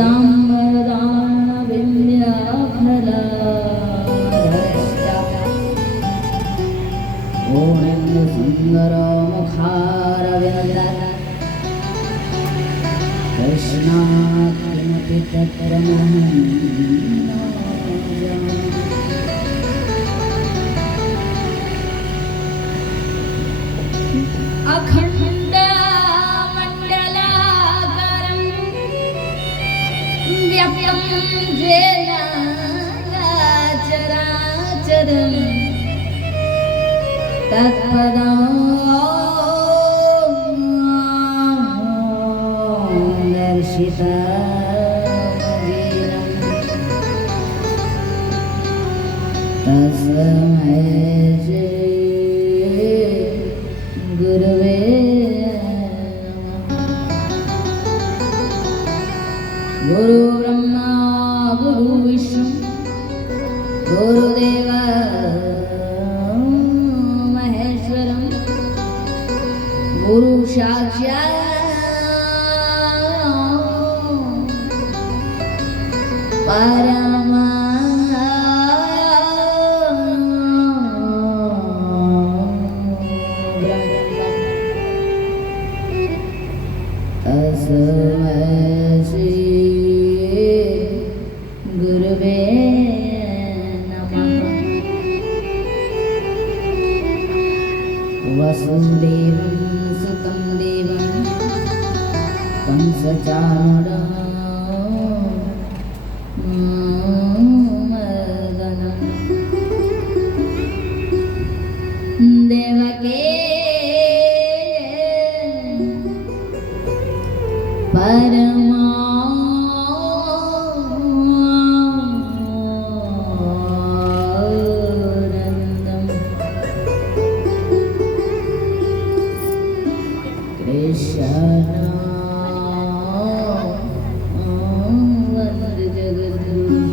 पीताम्बरदानविन्याफलाधरश्च पूर्णेन्दुसुन्दरमुखारविन्दः कृष्णात् किमपि तत्र महं न जाने। अखण्डमण्डलाकारं व्याप्तं येन चराचरं तत्पदं दर्शितमजेनं तस्मै गुरुवे गुरु ब्रह्मा गुरु विष्णु गुरुदेव महेश्वरं गुरु साक्षात् परब्रह्म तस्मै श्री गुरुवे नमः। वसुदेवं सुतं देवं कंसचाणूरमर्दनं देवकी परमानन्दं कृष्ण वन्दे जगद्गुरुं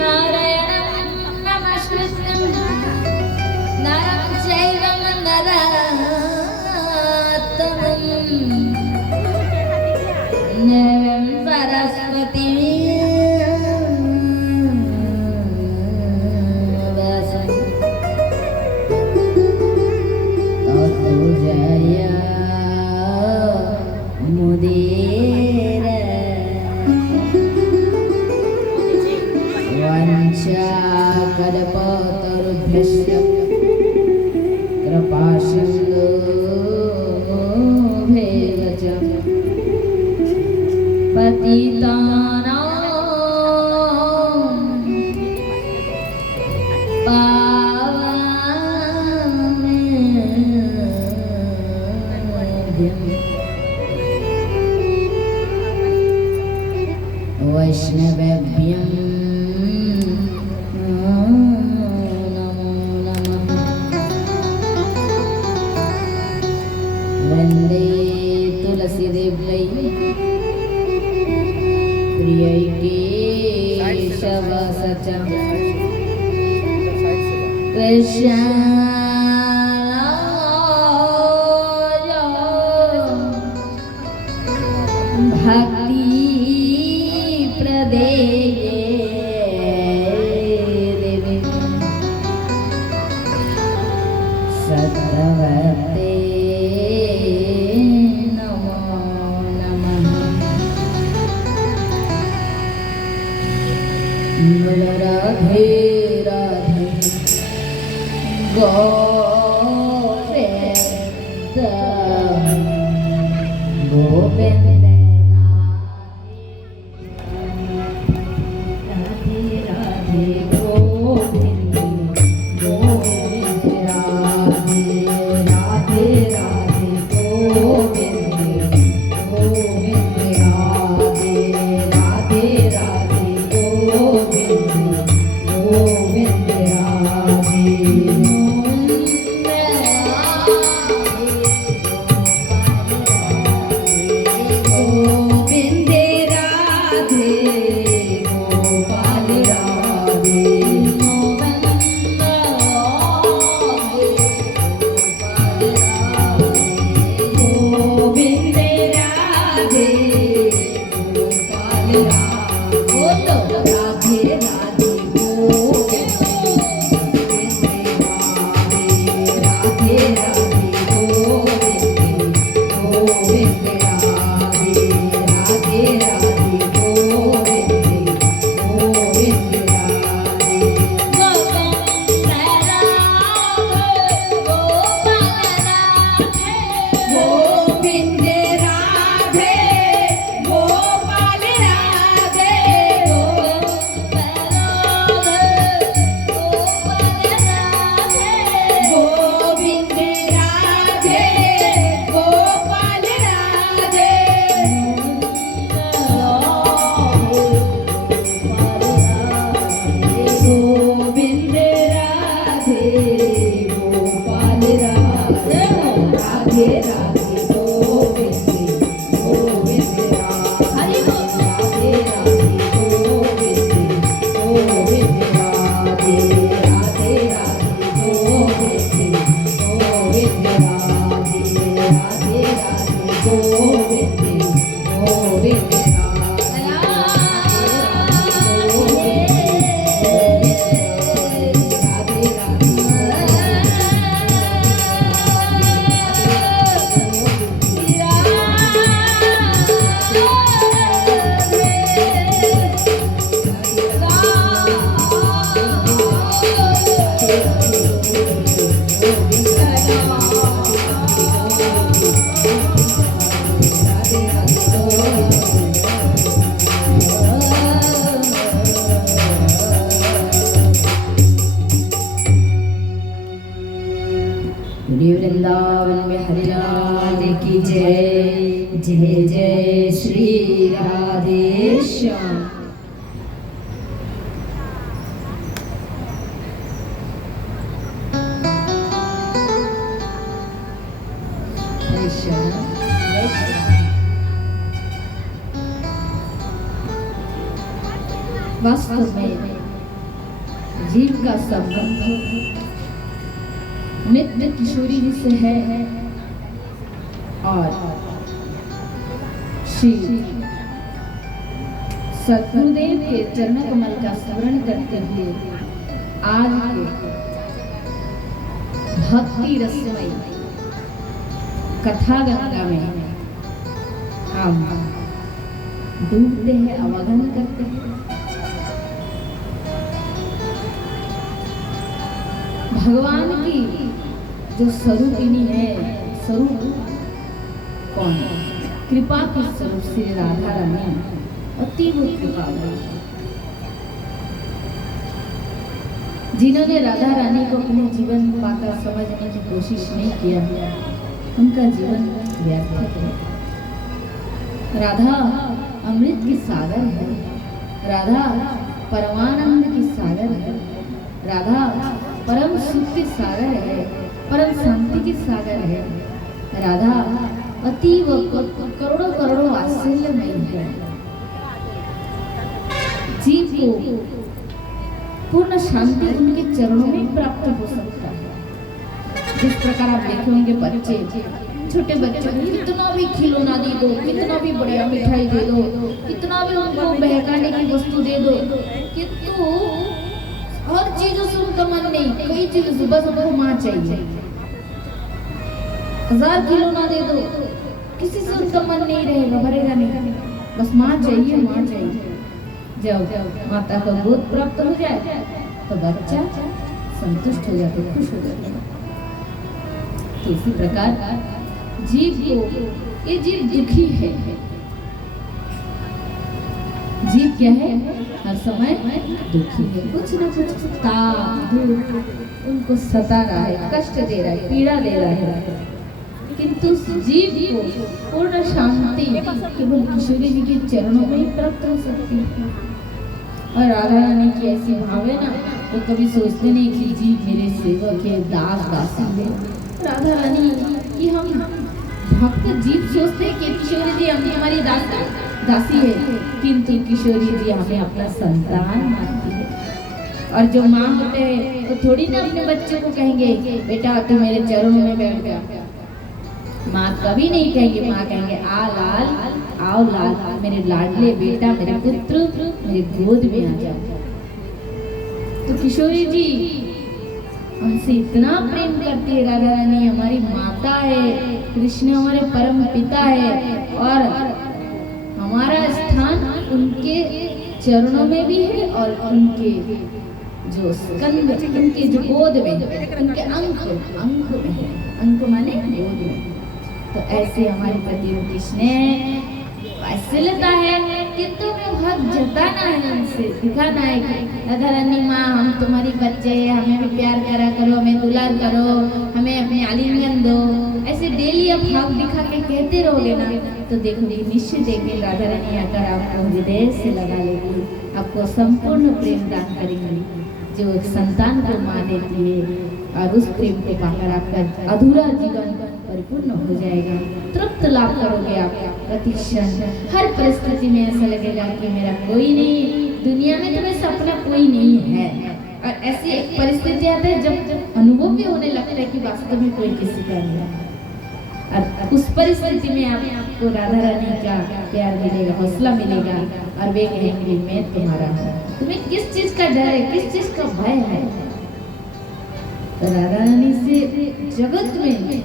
नारायणं नमस्कृत्यं नरं चैव नरोत्तमं देवीं सरस्वतीं व्यासं ततो जयमुदीरये। वाञ्छाकल्पतरुभ्यश्च कृपासिन्धुभ्येव च पतितानां पावनेभ्यः वैष्णवेभ्यः नमो नमः। वन्दे तुलसीदेव्यै प्रियै केशवसचं कृष्णाय भक्ति प्रदेये देवी सत्यवते नमो नमः। राधे राधे गोविंद गोविंद राधे राधे गोविंद गोविंद राधे राधे राधे गोविंद गोविंद राधे राधे राधे गोविंद गोविंद राधे वृंदावन में हरिलाल की जय। जय जय श्री राधे श्याम। वास्तव में जीव का संबंध नित्य किशोरी जी से है और श्री सद्गुरुदेव के चरण कमल का स्मरण करते हुए आज के भक्ति रसमयी कथा गंगा में हम डूबते हैं, अवगन करते हैं। भगवान की जो स्वरूपिनी है, स्वरूप कौन है? कृपा के स्वरूप श्री राधा रानी अतीव कृपा है। जिन्होंने राधा रानी को अपने जीवन पाकर समझने की कोशिश नहीं किया, उनका जीवन व्यर्थ है। राधा अमृत की सागर है, राधा परमानंद की सागर है, राधा परम सुख की सागर है, परम शांति की सागर है। राधा अतीव करोड़ों करोड़ों वात्सल्य में है। जीव को पूर्ण शांति उनके चरणों में प्राप्त हो सकता है। जिस प्रकार आप देखे होंगे बच्चे, छोटे बच्चों को कितना भी खिलौना दे दो, कितना भी बढ़िया मिठाई दे दो, कितना भी उनको बहकाने की वस्तु दे दो, किंतु हर चीजों से उनका मन नहीं, कई चीजों से बस उनको माँ चाहिए। 1000 खिलौना दे दो, किसी से उनका मन नहीं रहेगा, भरेगा नहीं, बस माँ चाहिए, माँ चाहिए। जब माता का गोद प्राप्त हो जाए तो बच्चा संतुष्ट हो जाता, खुश हो जाता। तो इसी प्रकार जीव को, ये जीव दुखी है। जीव क्या है? हर समय दुखी है, कुछ ना कुछ ताप दुख उनको सता रहा है, कष्ट दे रहा है, पीड़ा दे रहा है। किंतु जीव को पूर्ण शांति केवल किशोरी जी के चरणों में ही प्राप्त हो सकती है। और राधा रानी की ऐसी भाव है ना, वो कभी सोचते नहीं कि जीव मेरे सेवक है, दास दासी है। राधा रानी कि हम भक्त जीव सोचते हैं कि किशोरी जी हमारी दासी है, किंतु किशोरी जी हमें अपना संतान मानती है। और जो माँ होते हैं तो थोड़ी ना अपने बच्चे को कहेंगे बेटा तू मेरे चरणों में बैठ गया। माँ कभी नहीं कहेंगे, माँ कहेंगे आ लाल, आओ लाल, मेरे लाडले बेटा, मेरे पुत्र, मेरे गोद में आ जाओ। तो किशोरी जी हमसे इतना प्रेम करती है। राधा रानी हमारी माता है, कृष्ण हमारे परम पिता है, और हमारा स्थान उनके चरणों में भी है और उनके जो स्कंद, उनके जो गोद में, उनके अंक में है। अंक माने गोद में। तो ऐसे हमारे पति कृष्ण वात्सल्यता है, किंतु बहुत जताना है, उनसे दिखाना है कि राधा रानी माँ हम तुम्हारी बच्चे, हमें भी प्यार करा करो, हमें दुलार करो, हमें अपने आलिंगन दो। ऐसे डेली आप भाव दिखा के कहते रहोगे ना, तो देखोगे निश्चित एक दिन राधा रानी आकर आपको हृदय से लगा लेगी, आपको संपूर्ण प्रेम दान करेंगी, जो एक संतान को माँ देती है। और उस प्रेम को पाकर आपका अधूरा जीवन परिपूर्ण हो जाएगा, तृप्त लाभ करोगे आप प्रति क्षण। हर परिस्थिति में ऐसा लगेगा कि मेरा कोई नहीं, दुनिया में तो मेरा अपना कोई नहीं है। और ऐसी एक परिस्थिति आती है जब अनुभव भी होने लगता है कि वास्तव में कोई किसी का नहीं है। और उस परिस्थिति में आपको राधा रानी का प्यार मिलेगा, हौसला मिलेगा, और वे कहेंगे मैं तुम्हारा हूँ। तुम्हें किस चीज का डर है, किस चीज का भय है? तो राधा रानी से जगत में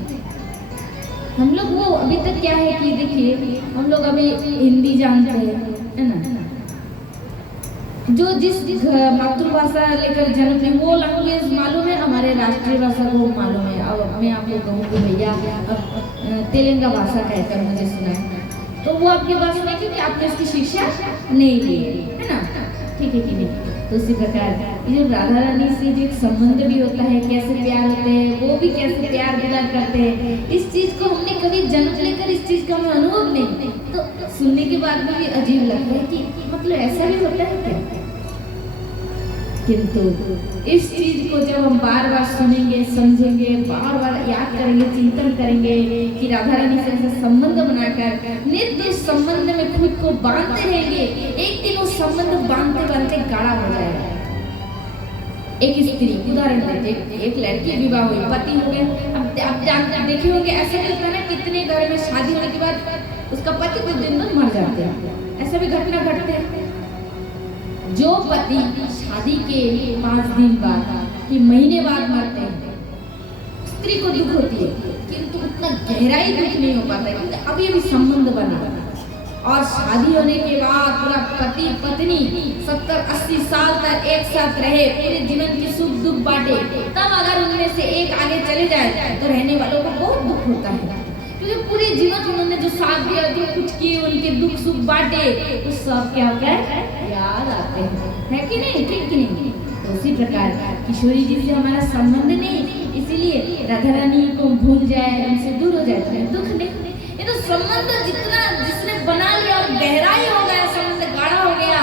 हम लोग, वो अभी तक क्या है कि देखिए हम लोग अभी हिंदी जानते हैं, है ना, जो जिस मातृभाषा लेकर जन्म ली वो लैंग्वेज मालूम है, हमारे राष्ट्रीय भाषा को मालूम है। अब मैं आपको कहूँ कि भैया अब तेलंगा भाषा कहकर मुझे सुना है, तो वो आपके पास में, क्योंकि आपने उसकी शिक्षा नहीं ली है ना, ठीक है कि नहीं। तो इसी प्रकार ये जो राधा रानी से जो एक संबंध भी होता है, कैसे प्यार होते हैं, वो भी कैसे प्यार दुलार करते हैं, इस चीज को हमने कभी जन्म लेकर इस चीज का हमें अनुभव नहीं, तो सुनने के बाद में भी अजीब लगता है कि मतलब ऐसा भी होता है क्या। किंतु इस चीज को जब हम बार बार सुनेंगे, समझेंगे, बार बार याद करेंगे, चिंतन करेंगे कि राधा रानी से ऐसा संबंध बनाकर नित्य उस संबंध में खुद को बांधते रहेंगे, एक दिन वो संबंध बांधते बांधते गाढ़ा हो जाएगा। एक स्त्री उदाहरण देते, एक लड़की विवाह हुई, पति हो गए, अब देखे होंगे ऐसा भी होता है ना, कितने घर में शादी होने के बाद उसका पति कुछ दिन में मर जाते हैं, ऐसा भी घटना घटते हैं। जो पति शादी के 5 दिन बाद कि महीने बाद मरते हैं, स्त्री को दुख होती है, किंतु उतना गहराई दुख नहीं हो पाता है, क्योंकि अभी अभी संबंध बना। और शादी होने के बाद पूरा पति पत्नी 70-80 साल तक एक साथ रहे, पूरे जीवन की सुख दुख बांटे, तब अगर उनमें से एक आगे चले जाए तो रहने वालों को बहुत दुख होता है, क्योंकि पूरे जीवन उन्होंने जो साथ दिया, जो कुछ किए, उनके दुख सुख बांटे, उस सब क्या होता है, याद आते हैं, है कि नहीं, ठीक कि नहीं। तो उसी प्रकार किशोरी जी से हमारा संबंध नहीं, इसीलिए राधा रानी को भूल जाए, उनसे दूर हो जाए तो दुख नहीं। ये तो संबंध जितना जिसने बना लिया और गहराई हो गया, संबंध गाढ़ा हो गया,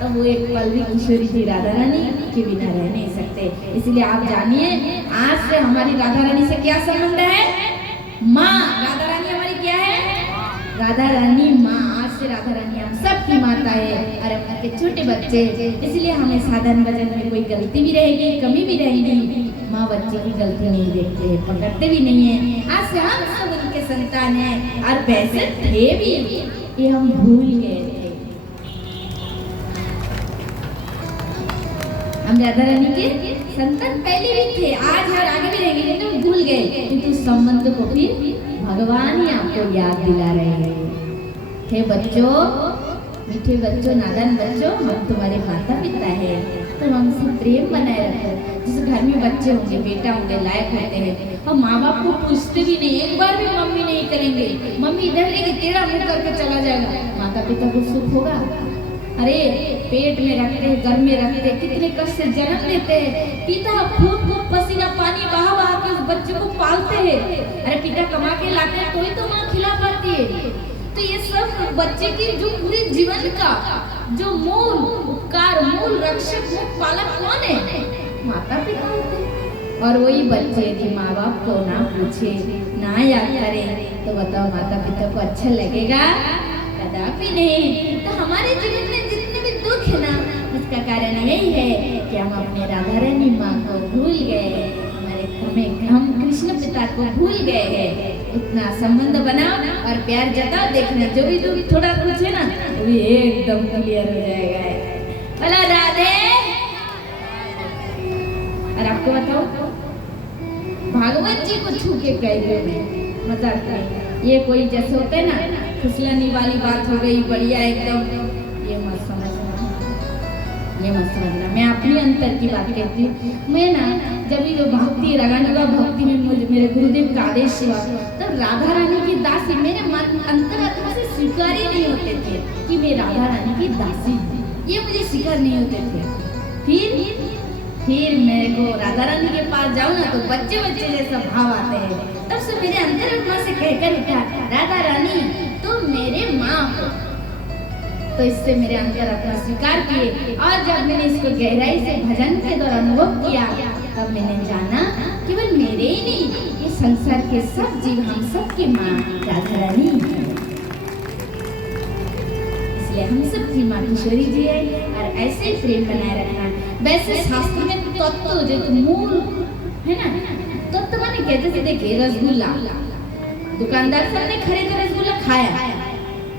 तो वो एक पल भी किशोरी जी राधा रानी के बिना रह नहीं सकते। इसलिए आप जानिए, आज से हमारी राधा रानी से क्या संबंध है, माँ। राधा रानी हमारी क्या है, राधा रानी माँ। आज से राधा रानी हम सबकी माता है, और हम के छोटे बच्चे, इसलिए हमें साधन भजन में कोई गलती भी रहेगी, कमी भी रहेगी, माँ बच्चे की गलती नहीं देखते, पकड़ते भी नहीं है। आज से हम सब उनके संतान हैं, और वैसे थे भी, ये हम भूल गए थे। हम राधा रानी के संतान पहले भी थे, आज और आगे भी रहेंगे, लेकिन हम भूल गए, किंतु संबंध को फिर भगवान ही आपको याद दिला रहे हैं। हे बच्चों, मीठे बच्चों, नादान बच्चों, हम तुम्हारे माता पिता हैं, तो हमसे प्रेम बनाए रखो। जिस घर में बच्चे होंगे, बेटा होंगे, लायक होते हैं, और माँ बाप को पूछते भी नहीं, एक बार भी मम्मी नहीं करेंगे, मम्मी इधर लेके तेरा मुंह करके चला जाएगा, माता पिता को सुख होगा। अरे पेट में रखते हैं, घर में रखते हैं, कितने कष्ट से जन्म देते हैं, पिता खून को पसीना पानी बहा बहा के उस बच्चे को पालते हैं। अरे पिता कमा के लाते हैं तो ही तो माँ खिला पाती है। तो ये सब बच्चे की जो पूरे जीवन का जो मूल उपकार, मूल रक्षक, मूल पालक कौन है, माता पिता होते हैं। और वही बच्चे यदि माँ बाप को ना पूछे, ना याद करे, तो बताओ माता पिता को अच्छा लगेगा, कदापि नहीं। तो हमारे जीवन में जितने भी दुख है ना, उसका कारण यही है कि हम अपने राधा रानी माँ को भूल गए, हम कृष्ण पिता को भूल गए हैं। इतना संबंध बनाओ और प्यार जताओ, देखना जो भी दुख थोड़ा कुछ है ना, वो भी एकदम क्लियर हो जाएगा। बोला राधे। और आपको बताओ, भागवत जी को छू के कह मजा आता है। ये कोई जैसे होते हैं ना, फुसलाने वाली बात हो गई, बढ़िया एकदम, ये मत समझना, ये मत समझना। मैं अपनी अंतर की बात कहती हूँ। मैं ना जब ये भक्ति रगानुगा भक्ति में मुझे मेरे गुरुदेव का आदेश हुआ, तब राधा रानी की दासी मेरे मन अंतरात्मा से स्वीकार ही नहीं होते थे कि मैं राधा रानी की दासी हूँ, ये मुझे स्वीकार नहीं होते थे। फिर मेरे को राधा रानी के पास जाऊँ ना, तो बच्चे बच्चे जैसा भाव आते हैं। तब से मेरे अंतरात्मा से कहकर उठा, राधा रानी तुम मेरे माँ हो। तो इससे मेरे अंतरात्मा स्वीकार किए, और जब मैंने इसको गहराई से भजन के दौरान अनुभव किया, तब मैंने जाना केवल मेरे ही नहीं, ये संसार के सब जीव, हम सबकी माँ राधा रानी है। इसलिए हम सबकी माँ किशोरी जी है, और ऐसे ही प्रेम बनाए रखना। वैसे शास्त्र में तत्व जो मूल है ना, तत्व माने कहते थे, देखिए रसगुल्ला, दुकानदार साहब ने खरीदा रसगुल्ला, खाया,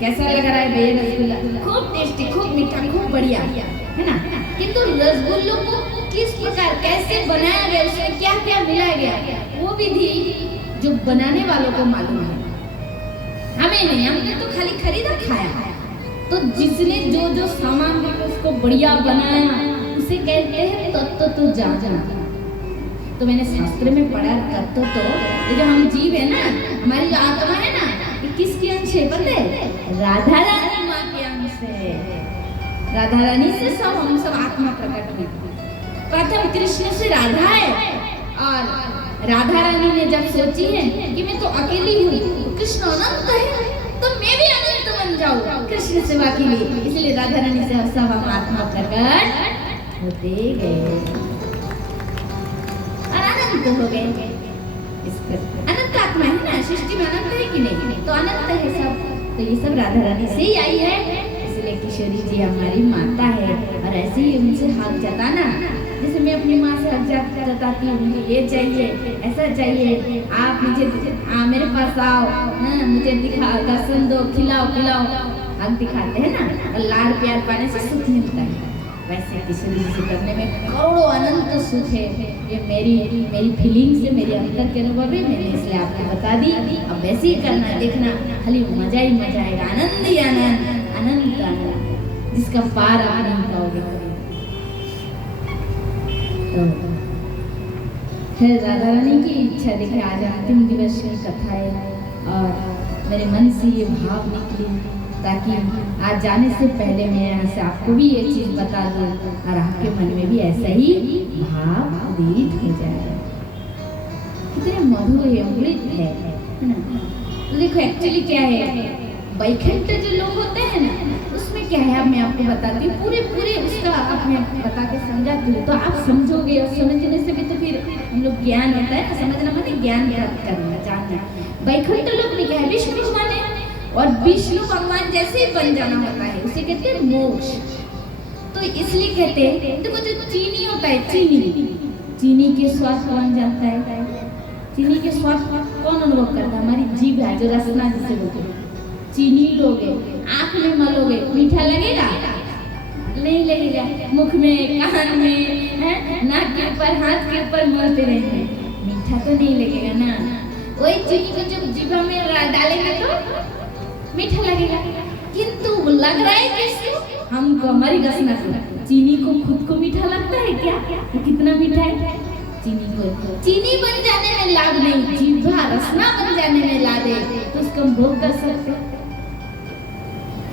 कैसा लग रहा है भैया रसगुल्ला, खूब टेस्टी, खूब मीठा, खूब बढ़िया, है ना। किंतु रसगुल्लों को किस प्रकार कैसे बनाया गया, उसमें क्या क्या मिलाया गया, वो विधि जो बनाने वालों को मालूम है, हमें नहीं। हमने तो खाली खरीदा, खाया, तो जिसने जो जो सामान देकर उसको बढ़िया बनाया उसे कहते हैं तत्व तो जाना। तो मैंने शास्त्र में पढ़ा तत्व तो ये जो हम जीव है ना, हमारी जो आत्मा है ना, ये किसके अंश है पता है? राधा रानी माँ के अंश है। राधा रानी से हम सब आत्मा प्रकट हुई। प्रथम कृष्ण से राधा है, और राधा रानी ने जब सोची है कि मैं तो अकेली हूँ, कृष्ण अनंत है, तो मैं भी अनंत बन जाऊँ कृष्ण सेवा के लिए, इसलिए राधा रानी से सब हम आत्मा प्रकट होते गए और अनंत हो गए। अनंत आत्मा है ना, सृष्टि में अनंत है कि नहीं? तो अनंत है सब, तो ये सब राधा रानी से ही आई है। इसलिए किशोरी जी हमारी माता है, और ऐसे ही उनसे हाथ जताना, जैसे मैं अपनी माँ से हक जताती हूँ, मुझे ये चाहिए, ऐसा चाहिए, आप मुझे मेरे पास आओ, मुझे दिखा, दर्शन दो, खिलाओ पिलाओ, हक दिखाते हैं ना, और लाड़ प्यार पाने से सुख मिलता है। वैसे किशोरी जी से करने में करोड़ों अनंत सुख है। ये मेरी फीलिंग से, मेरे अंदर के अनुभव है, मैंने इसलिए आपको बता दी। अब वैसे ही करना, देखना, खाली मजा ही मजा आएगा, आनंद ही आनंद, अनंत आनंद, जिसका पार आप नहीं पाओगे। फिर राधा रानी की इच्छा देखिए, आज अंतिम दिवस की कथा है, और मेरे मन से ये भाव निकली, ताकि आज जाने से पहले मैं यहाँ से आपको भी ये चीज़ बता दूँ, और आपके मन में भी ऐसा ही भाव उदित हो जाए। कितने मधुर है, अमृत है ना। तो देखो एक्चुअली क्या है, वैकुंठ जो लोग होते हैं ना, उसमें क्या है, अब मैं आपको बताती हूँ, पूरे उसका आपने बता के समझाती हूँ, तो आप समझोगे, और समझने से भी तो फिर हम लोग ज्ञान होता है ना, समझना मतलब ज्ञान प्राप्त करना, जानना। वैकुंठ लोक में क्या है, विष्णु भगवान है, और विष्णु भगवान जैसे ही बन जाना होता है उसे कहते हैं मोक्ष। तो इसलिए कहते हैं, देखो जो चीनी होता है, चीनी के स्वाद कौन जानता है? चीनी के स्वाद कौन अनुभव करता है? हमारी जीभ है, जो रसना जिसे बोलते हैं। चीनी लोगे, आँख में मलोगे, मीठा लगेगा? नहीं लगेगा। मुख में, कान में, नाक के ऊपर, हाथ के ऊपर मलते रहेंगे, मीठा तो नहीं लगेगा ना। वही चीनी को जब जीभा में डालेंगे तो मीठा लगेगा, किंतु लग रहा है किसको? हमको, हमारी रसना को। चीनी को खुद को मीठा लगता है क्या? तो कितना मीठा है चीनी को। चीनी बन जाने में लाभ नहीं, जीभा रसना बन जाने में लाभ है, तो उसको हम भोग कर सकते,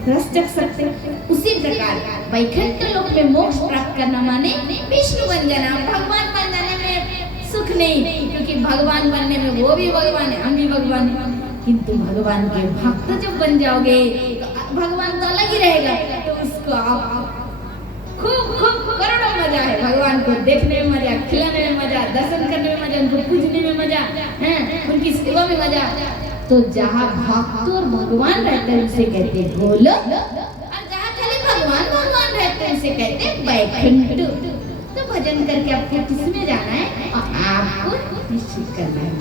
रस चख सकते। उसी प्रकार वैकुंठ लोक में मोक्ष प्राप्त करना माने विष्णु बन जाना, भगवान बन जाने में सुख नहीं, क्योंकि भगवान बनने में वो भी भगवान है, हम भी भगवान है। किंतु भगवान के भक्त जब बन जाओगे तो भगवान तो अलग ही रहेगा, तो उसको आप खूब करोड़ों मजा है। भगवान को देखने में मजा, खिलाने में मजा, दर्शन करने में मजा, उनको पूजने में मजा है, उनकी सेवा में मजा। तो जहाँ भक्त और भगवान रहते हैं उसे कहते हैं गोलोक, और जहाँ खाली भगवान रहते हैं उसे कहते हैं वैकुंठ। तो भजन करके आपको किसमें जाना है और आपको निश्चित करना है।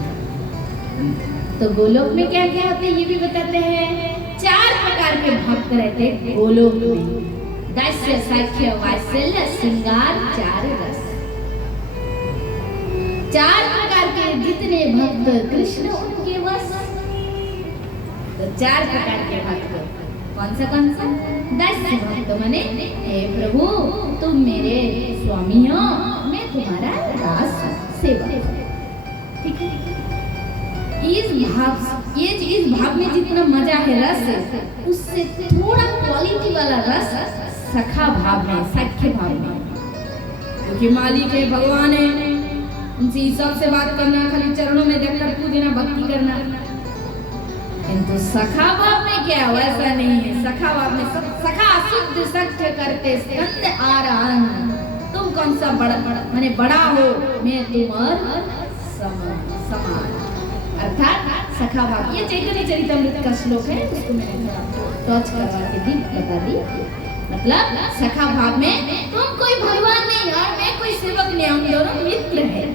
तो गोलोक में क्या क्या होते हैं ये भी बताते हैं। 4 प्रकार के भक्त रहते हैं गोलोक में, दैस्य, साख्य, वात्सल्य, श्रृंगार, 4 रस। 4 प्रकार के जितने भक्त कृष्ण उनके वश। तो 4 प्रकार के भक्त कौन सा? दैस्य भक्त माने हे प्रभु तुम मेरे स्वामी हो, मैं तुम्हारा दास सेवक। ठीक है, इस भाव में जितना मजा है रस है, उससे थोड़ा क्वालिटी वाला रस सखा भाव में, सख्य भाव में, क्योंकि मालिक है, भगवान है, उनसे सबसे बात करना, खाली चरणों में देखकर पूजना, भक्ति करना। किंतु सखा भाव में क्या, वैसा नहीं है। सखा भाव में सखा शुद्ध सख्य करते स्कंद आरान, तुम कौन सा बड़ा माने बड़ा हो, मैं तुम और समान। अर्थात सखा भाव, ये चैतन्य चरितामृत का श्लोक है, उसको मैंने टच करवा के दी, बता दी। मतलब सखा भाव में तुम कोई भगवान नहीं और मैं कोई सेवक नहीं, हम दोनों मित्र हैं।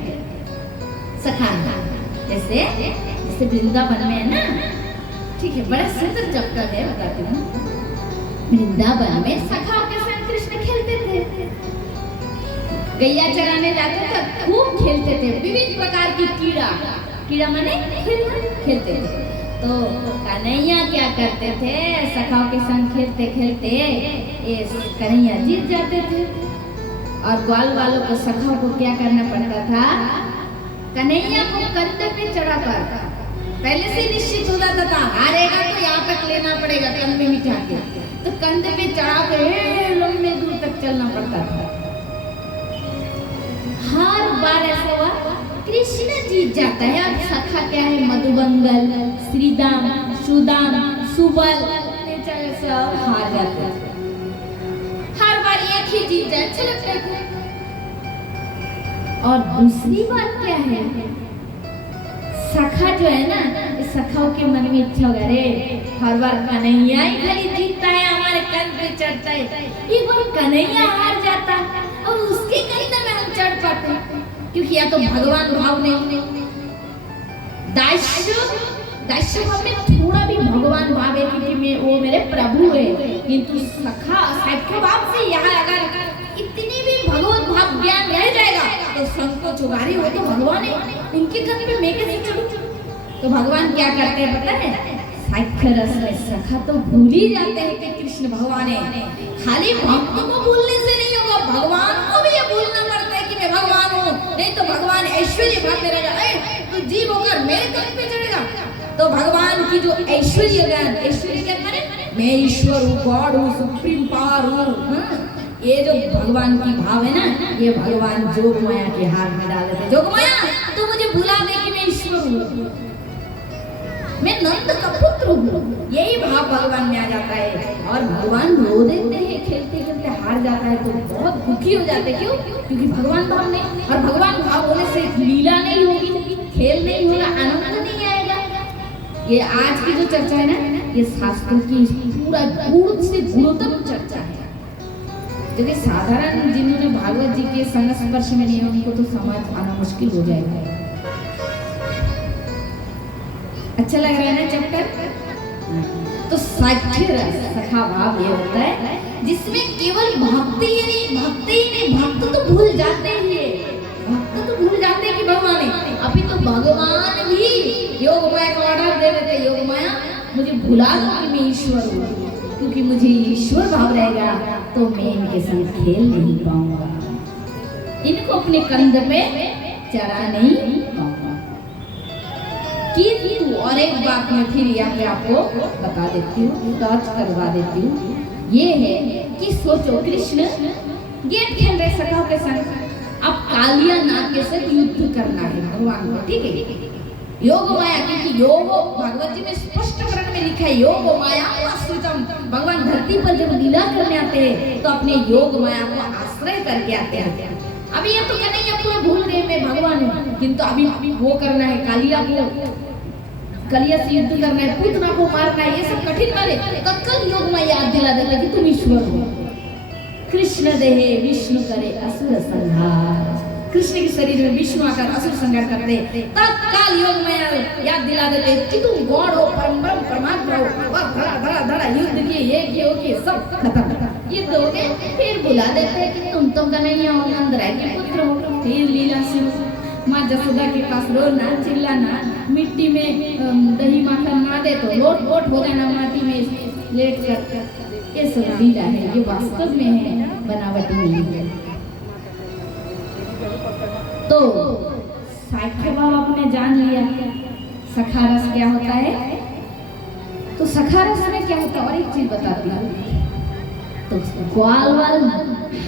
सखा जैसे वृंदावन में है ना, ठीक है, बड़ा सुंदर चैप्टर है, बताती हूँ। वृंदावन में सखा के साथ कृष्ण खेलते थे, गैया चराने जाते थे, खूब खेलते थे, विभिन्न प्रकार की कीड़ा माने खेलते थे। तो कन्हैया क्या करते थे, सखाओं के संग खेलते खेलते ये कन्हैया जीत जाते थे। और ग्वाल वालों को, सखाओं को क्या करना पड़ता था, कन्हैया को कंधे पे चढ़ाकर पहले से निश्चित हो जाता था, हारेगा तो यहाँ तक लेना पड़ेगा कंधे में बिठा के, तो कंधे पे चढ़ा के लंबे दूर तक चलना पड़ता था। हर बार ऐसा हुआ कृष्ण जीत जाता है। अब सखा क्या है, मधुबंगल, श्रीदाम, सुदाम, सुबल सब हार जाते हैं। हर बार एक ही जीत जाए, अच्छा लगता है। और दूसरी बात क्या है, सखा जो है ना, सखाओं के मन में इच्छा होगा, अरे हर बार कन्हैया ही खाली जीतता है, हमारे कंध पे चढ़ता है, एक बार कन्हैया हार जाता और उसके कंधे में हम चढ़ पाते, क्योंकि या तो भगवान भाव नहीं, दास्य भाव में थोड़ा भी भगवान भाव है, क्योंकि वो मेरे प्रभु है। किंतु सखा साख्य भाव से यहाँ अगर इतनी भी भगवत भाव ज्ञान रह जाएगा तो संकोच होगा, अरे वो तो भगवान है, उनके कंध पे मैं कैसे चढ़ूं? तो भगवान क्या करते हैं पता है, साख्य रस में सखा तो भूल ही जाते हैं कि कृष्ण भगवान है। खाली भक्तों को भूलने से नहीं होगा, भगवान को भी ये भूलना पड़ता है कि मैं भगवान हूँ, नहीं तो भगवान ऐश्वर्य भाव में रहेगा, तो जीव होकर मेरे कंध पे चढ़ेगा। तो भगवान की जो ऐश्वर्य ज्ञान, ऐश्वर्य क्या माने, मैं ईश्वर हूँ, गॉड हूँ, सुप्रीम पावर हूँ, ये जो भगवान की भाव है ना, ये भगवान जोग माया के हाथ में डाल देते। जोग माया तो मुझे भुला दे कि मैं ईश्वर हूँ, मैं नंद का पुत्र हूँ, यही भाव भगवान में आ जाता है। और भगवान रो देते हैं, खेलते खेलते हार जाता है तो बहुत दुखी हो जाते हैं। क्यों? क्योंकि भगवान भाव नहीं, और भगवान भाव होने से लीला नहीं होगी, खेल नहीं होगा, आनंद नहीं आएगा। ये आज की जो चर्चा है ना, ये शास्त्र की पूरा गुण से गुणोत्तम चर्चा है, क्योंकि साधारण जिन्होंने भागवत जी के संस्पर्श में नहीं है उनको तो समझ आना मुश्किल हो जाएगा। अच्छा लग रहा है ना चैप्टर? तो साख्य रस, सखा भाव ये होता है जिसमें केवल भक्ति ही नहीं, भक्त तो भूल जाते हैं, भक्त तो भूल जाते हैं कि भगवान है। अभी तो भगवान भी योग माया का ऑर्डर दे देते, योग माया मुझे भुला दो कि मैं ईश्वर हूँ, क्योंकि मुझे ईश्वर भाव रहेगा तो मैं इनके साथ खेल नहीं पाऊंगा, इनको अपने कंध पे चढ़ा नहीं पाऊंगा। किंतु और एक बात मैं फिर यहाँ पे आपको बता देती हूँ, टच करवा देती हूँ, ये है कि सोचो कृष्ण गेम खेल रहे सखाओं के संग, अब कालिया नाग के साथ युद्ध करना है भगवान को, ठीक है? योग माया, क्योंकि योग भगवत जी में स्पष्ट वर्ण में लिखा है, योग माया आश्रितम, भगवान धरती पर जब लीला करने आते हैं तो अपने योग माया को आश्रय करके आते हैं। अभी ये तो कन्हैया पूरा भूल गए मैं भगवान हूँ, किंतु अभी वो करना है, कलिया से युद्ध करना है, पूतना को मारना है, ये सब कठिन मारे, कल योग माया याद दिला देता कि तुम ईश्वर हो। कृष्ण देहे विष्णु करे असुर संहार, कृष्ण के शरीर में विष्णु आकर असुर संहार करते, तत्काल योग में याद दिला देते कि तुम गॉड हो, परमात्मा हो, और धड़ा धड़ा युद्ध किए, ये किए, सब खत्म, ये तो फिर बुला देते कि तुम तो कन्हैया हो, नंदराय के पुत्र हो। फिर लीला शुरू, माँ जसोदा के पास रोना चिल्लाना, मिट्टी में दही माखन ना दे तो लोट पोट हो जाना माटी में लेट कर, ये सब लीला है, ये वास्तव में है, बनावटी नहीं है। तो साख्य भाव आपने जान लिया, सखा रस क्या होता है? तो सखा रस में क्या होता है और एक चीज बताती हूँ, तो ग्वाल वाल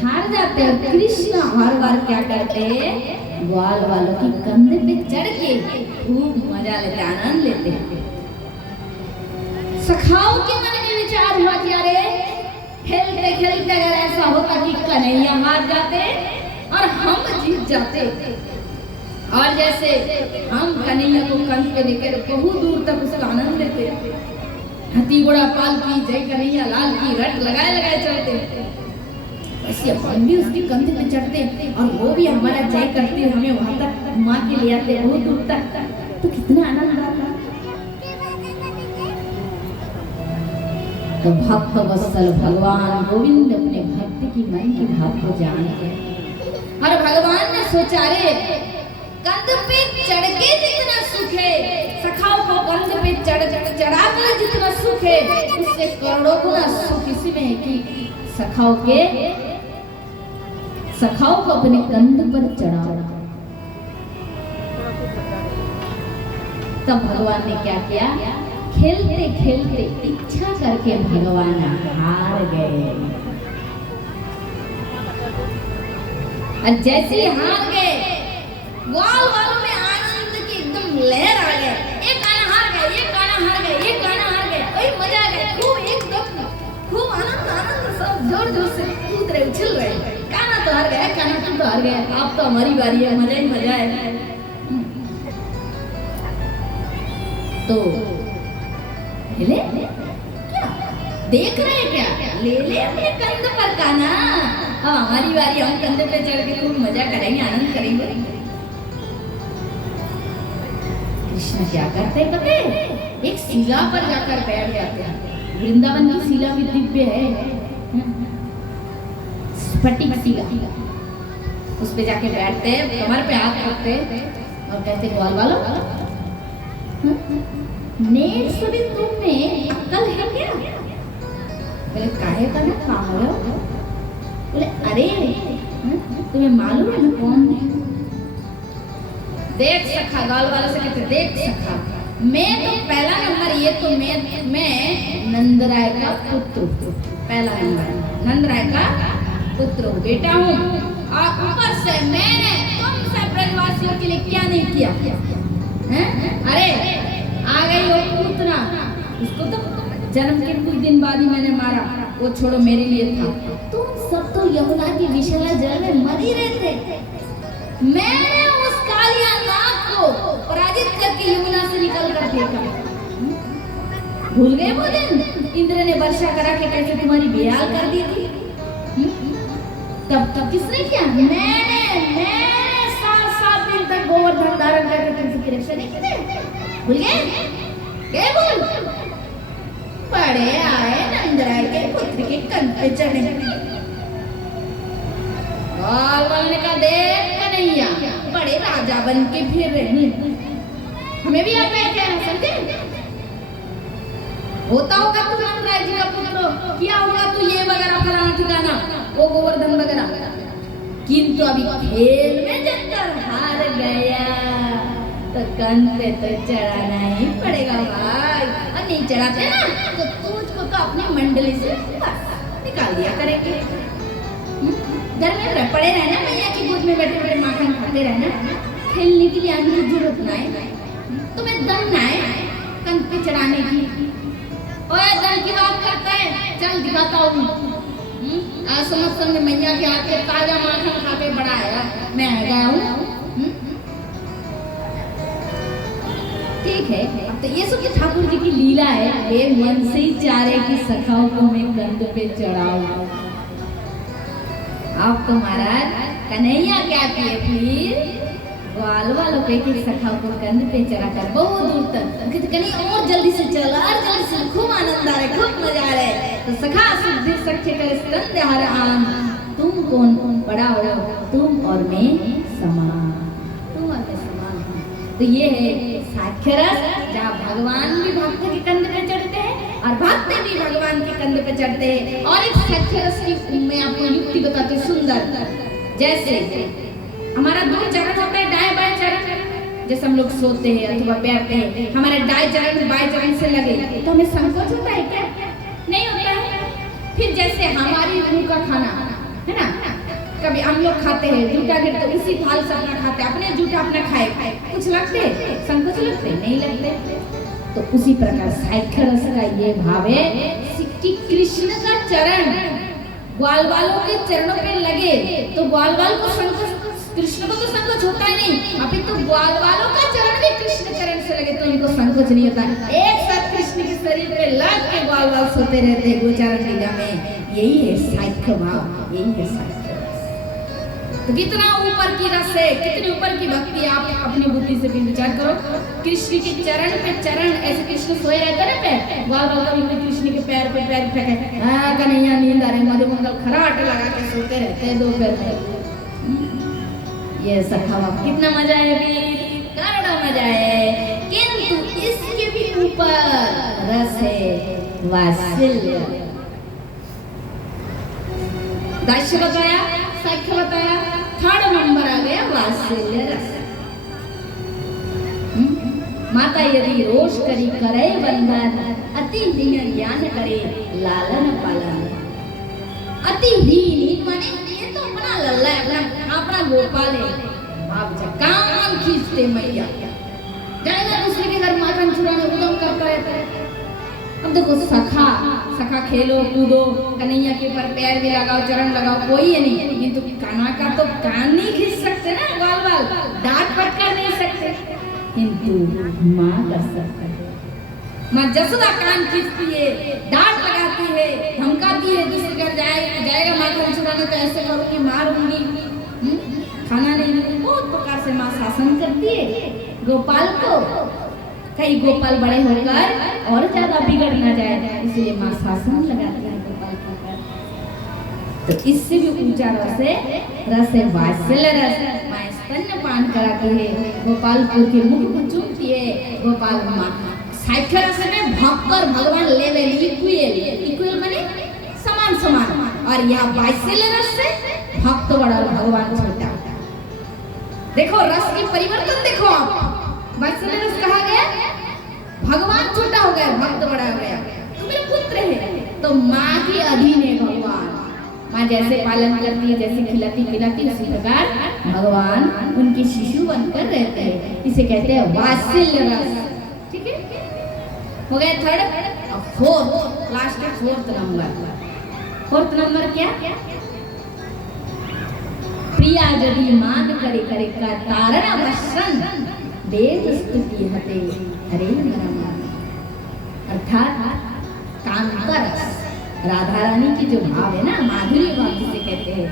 हार जाते हैं, कृष्ण हर बार क्या करते हैं, ग्वाल वालों की कंधे पे चढ़ के खूब मजा लेते, आनंद लेते हैं। सखाओं के मन में विचार हुआ कि अरे खेलते खेलते अगर ऐसा होता कि कन्हैया हार जाते और हम जीत जाते, और जैसे हम कन्हैया को कंध पे लेकर बहुत दूर तक उसका आनंद लेते, हाथी घोड़ा पालकी जय कन्हैया लाल की रट लगाए चलते, ऐसे हम भी उसकी कंधे पे चढ़ते और वो भी हमारा जय करते, हमें वहां तक घुमा के ले आते बहुत दूर तक, तो कितना आनंद आता। तो भक्त वत्सल भगवान गोविंद अपने भक्त की मन की भाव को जानते हैं, और भगवान ने सोचा रे कंध पे चढ़ के जितना सुख है, सखाओं को कंध पे चढ़ सुख है उससे करोड़ों गुना सुख इसी में है कि सखाओं को अपने कंध पर चढ़ाओ। तब भगवान ने क्या किया, खेलते खेलते इच्छा करके भगवान हार गए। और जैसे ही हार गए, ग्वाल वालों में आनंद की एकदम लहर आ गई। एक गाना हार गए, एक गाना हार गए, एक गाना हार गए, ओए मजा आ गया, खूब एकदम खूब आनंद आनंद, सब जोर जोर से कूद रहे, उछल रहे। गाना तो हार गया, गाना तुम तो हार गए, अब तो हमारी बारी है, मजा ही मजा है। तो ले क्या देख रहे हैं, क्या ले ले अपने कंध पर गाना, हाँ हमारी बारी, हम कंधे पे चढ़ के खूब मजा करेंगे, आनंद करेंगे। कृष्ण क्या करते हैं पता है, एक शिला पर जाकर बैठ जाते हैं। वृंदावन की शिला भी दिव्य है, स्फटिक शिला। उस पे जाके बैठते हैं, कमर पे हाथ रखते और कहते ग्वाल वालों, नेक सुनी तुम में अक्ल है क्या? बोले काहे का ना काम हो? बोले अरे तुम्हें मालूम है मैं कौन है? देख सखा, गाल वाले से कहते देख सखा, मैं तो पहला नंबर, ये तो मैं नंदराय का पुत्र, पहला नंबर नंदराय का पुत्र बेटा हूँ। और ऊपर से मैंने तुमसे ब्रजवासियों के लिए क्या नहीं किया है? अरे आ गई वो पूतना, उसको तो जन्म के कुछ दिन बाद ही मैंने मारा, वो छोड़ो मेरे लिए था। तुम सब तो यमुना की विशाला जल में मर ही रहे थे। मैंने उस कालिया नाग को पराजित करके यमुना से निकल कर देखा। भूल गए वो दिन इंद्र ने वर्षा करा के कैसे तुम्हारी बेहाल कर दी थी? तब किसने किया? मैंने 7 दिन तक गोवर्धन धारण करके तुमसे रक्षा नहीं की। भूल गए? क्या बोल? बड़े आए नंदराय के पुत्र के कंध पे चढ़े। ग्वाल ने कहा देख कन्हैया, बड़े राजा बन के फिर रहे, हमें भी आता है क्या? समझे? होता होगा तू नंदराय जी का पुत्र, किया होगा तू ये वगैरह फलाना ठिकाना, वो गोवर्धन वगैरह, किंतु अभी खेल में जब हार गया तो कंध पे तो चढ़ाना ही पड़ेगा भाई। और नहीं चढ़ाते ना तो तुझको तो अपनी मंडली से निकाल दिया करेंगे। घर में पड़े रहना, मैया की गोद में बैठे बैठे माखन खाते रहना, खेलने के लिए आने की जरूरत ना है, तुम्हें दम ना है कंध पे चढ़ाने की। ओए दम की बात करता है, चल दिखाता हूँ। आज समझ में मैया के हाथ के ताजा माखन खा के बड़ा आया, मैं आ गया हूँ। ठीक है, तो ये सब ठाकुर जी की लीला है। वे मन से ही चाह रहे कि सखाओं को मैं कंध पे चढ़ाऊं। आप तो महाराज कन्हैया क्या किए, फिर ग्वाल वालों पे कि सखाओं को कंध पे चढ़ा कर बहुत दूर तक कहीं और जल्दी से चल, और जल्दी से, खूब आनंद आ रहा है, खूब मजा आ रहा है। तो सखा सुधि सख्य कर स्कंद हर आन, तुम कौन बड़ा हो, तुम और मैं समान, तुम और मैं समान। तो ये है साख्य रस, जहाँ भगवान भी भक्त के कंधे पे चढ़ते हैं और भक्त भी भगवान के कंधे पे चढ़ते हैं। और एक साख्य रस की मैं आपको युक्ति बताती हूँ सुंदर। जैसे हमारा दो चरण होता है, दाएं बाएं चरण, जैसे हम लोग सोते हैं अथवा बैठते हैं, हमारे दाएं चरण बाएं चरण से लगे तो हमें संकोच होता है क्या? नहीं होता है। फिर जैसे हमारी मुंह का खाना है ना, कभी हम लोग खाते हैं जूठा गिर तो उसी थाल से अपना खाते, अपने जूठा अपना खाए, कुछ लगते संकोच लगते नहीं लगते। तो उसी प्रकार साख्य रस का ये भाव है कि कृष्ण का चरण ग्वाल वालों के चरणों पे लगे तो ग्वाल वाल को संकोच, कृष्ण को तो संकोच होता ही नहीं, अभी तो ग्वाल वालों का चरण भी कृष्ण चरण से लगे तो इनको संकोच नहीं होता। एक साथ कृष्ण के शरीर पे लग के ग्वाल वाल सोते रहते हैं गोचारण लीला में। यही है साख्य भाव, यही है साख्य। तो कितना ऊपर की रस है, कितनी ऊपर की भक्ति, आप अपनी बुद्धि से भी विचार करो। कृष्ण के चरण पे चरण, ऐसे कृष्ण सोए रहते ना पैर, ग्वाल वाल का कृष्ण के पैर पे पैर फेंके, हाँ कन्हैया नींद आ रही, मधुमंगल खराट लगा के सोते रहते हैं दोपहर में। ये सखा कितना मजा है, करोड़ों मजा है, किंतु इसके भी ऊपर रस है। वात्सल्य। दास्य बताया, सख्य बताया, थर्ड नंबर आ गया वात्सल्य रस। माता यदि रोष करी करे बंधन, अति हीन ज्ञान करे लालन पालन। अति हीन माने ये तो अपना लल्ला है, अपना गोपाल है। आप कान खींचते मैया, जाएगा दूसरे के घर माखन चुराने उदम करता रहता है। अब देखो सखा खेलो कूदो, कन्हैया के ऊपर पैर भी लगाओ, चरण लगाओ, कोई है नहीं, किंतु कान्हा का तो कान नहीं खींच सकते ना, बाल डांट फटकार नहीं सकते, किंतु माँ कर सकते है। माँ जसोदा कान खींचती है, डांट लगाती है, धमकाती है, दूसरे घर जाएगा माखन चुराने तो ऐसे करूंगी, मारूंगी, खाना नहीं दूंगी, बहुत प्रकार से माँ शासन करती है गोपाल को। कई गोपाल बड़े होकर और ज्यादा बिगड़ ना जाए, इसलिए माँ शासन लगाती है गोपाल के ऊपर। तो इससे भी ऊंचा रस है वात्सल्य रस। माँ स्तन्यपान कराती है, गोपाल के मुख को चूमती है। गोपाल माँ साइक्य रस में भक्त और भगवान लेवल इक्वल माने समान, और यह वात्सल्य रस से भक्त बड़ा और भगवान छोटा। देखो रस की परिवर्तन देखो आप, वात्सल्य रस कहा गया, भगवान छोटा हो गया, भक्त बड़ा हो गया। तो मेरे पुत्र है तो माँ के अधीन है भगवान। माँ जैसे पालन करती है, जैसे खिलाती पिलाती, उसी प्रकार भगवान उनके शिशु बनकर रहते हैं। इसे कहते हैं वात्सल्य रस। ठीक है, हो गया थर्ड। अब फोर्थ, लास्ट है फोर्थ नंबर क्या? प्रिया यदि माद करे का तारण अवसन वेद स्तुति हते हरे नरम। अर्थात कांता रस, राधा रानी की जो भाव है ना, माधुर्य भाव जिसे कहते हैं।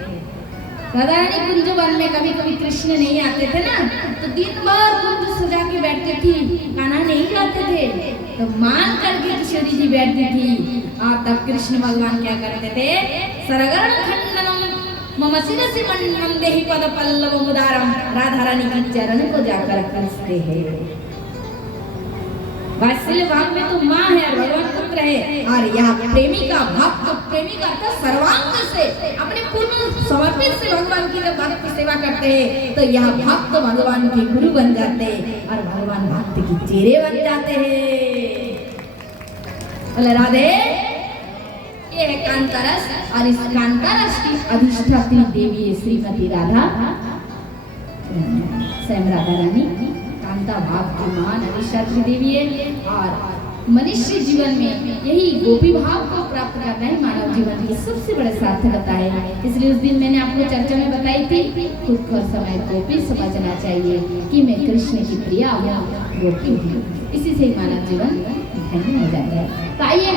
राधा रानी कुंज वन में कभी कभी कृष्ण नहीं आते थे ना, तो दिन भर कुंज सजा के बैठती थी, खाना नहीं खाते थे, तो मान करके किशोरी जी बैठती थी। और तब कृष्ण भगवान क्या करते थे? सरगरण खंडनम मम शिरसि मंदेहि पद पल्लव मुदारम। राधा रानी के चरण को जाकर कसते हैं। वात्सल्य भाव में तो माँ है, भगवान पुत्र है, और यहाँ प्रेमी का भक्त, प्रेमी का अर्थ सर्वांग से अपने पूर्ण समर्पित से भगवान की जब भक्त सेवा करते हैं, तो यह भक्त भगवान के गुरु बन जाते हैं और भगवान भक्त की चेहरे बन जाते हैं। बोले राधे, ये है कांतारस, और इस कांतारस की अधिष्ठात्री देवी है श्रीमती राधा, स्वयं राधा रानी कांता भाव की महान अधिष्ठात्री देवी है। और मनुष्य जीवन में यही गोपी भाव को प्राप्त करना ही मानव जीवन की सबसे बड़ी सार्थकता है। इसलिए उस दिन मैंने आपको चर्चा में बताई थी, खुद को समय को भी समझना चाहिए कि मैं कृष्ण की प्रिया हूँ, गोपी हूँ। इसी से मानव जीवन धन्य हो जाता है। तो आइए